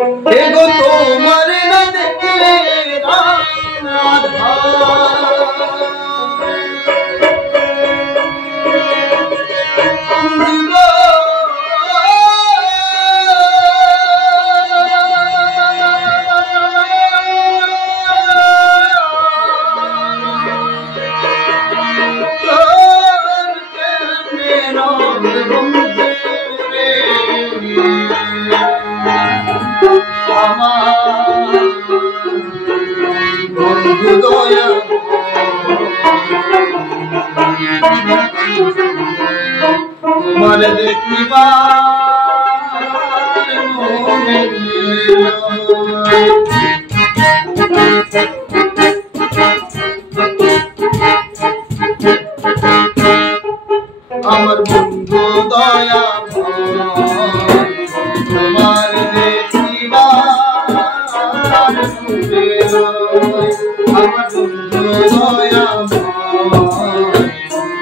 এগো তোমার না দেখলে রাধা তোমার দেখিবার মনে আমার বন্ধু দয়া তোমার দেখিবার আমার বন্ধু দয়া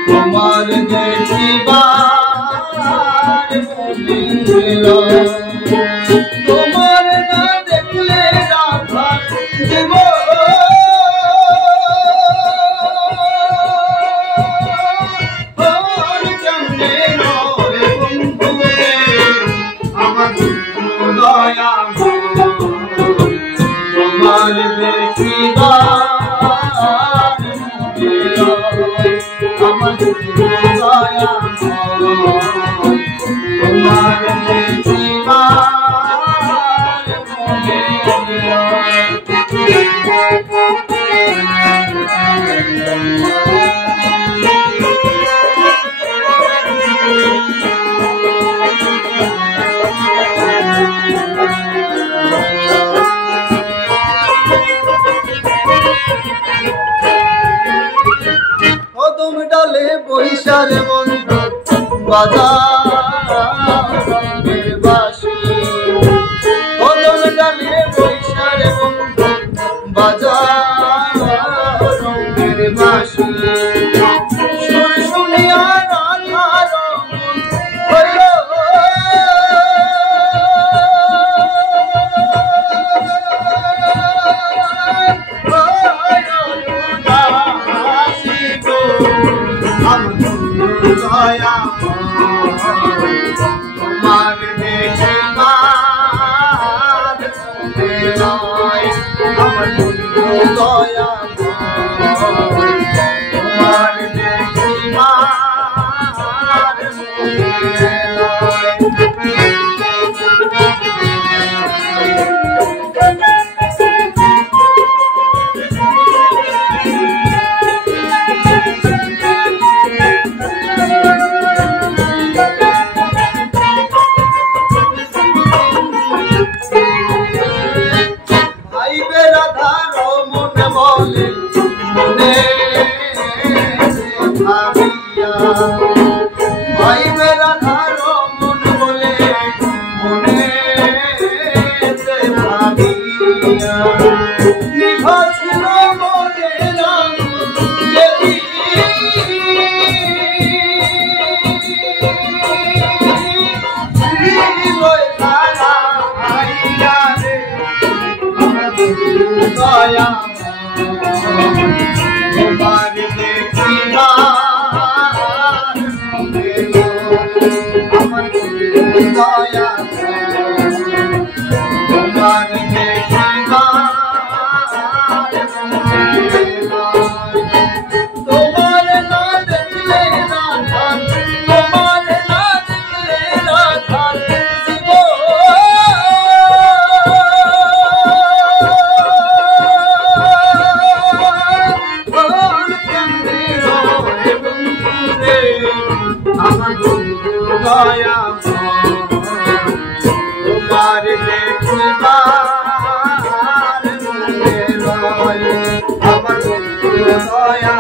তোমার দেখিবার তোমার না দেখলে রাধা জীব আমার দয়া তোমার দেখিবার আমার দয়া তোমার কদম ডালে বৈশার বন্ধু বাজারের বাসি কদম ডালে বৈশার বন্ধু বাজারের বাসি সুর শুনিয়া রাধার হইল দয়া তোমার দেখিবার আমার দয়া তোমার ভাই মেরা ধারো মন বলে মনে ভাবিয়া নিভাছিল মনে রাম যদি দয়া তোমার দেখিবার আমার দয়া তোমার তোমার না দেখলে রাধা তোমার না দেখলে রাধা জীব আমার দয়া তোমার দেখিবার আমার দয়া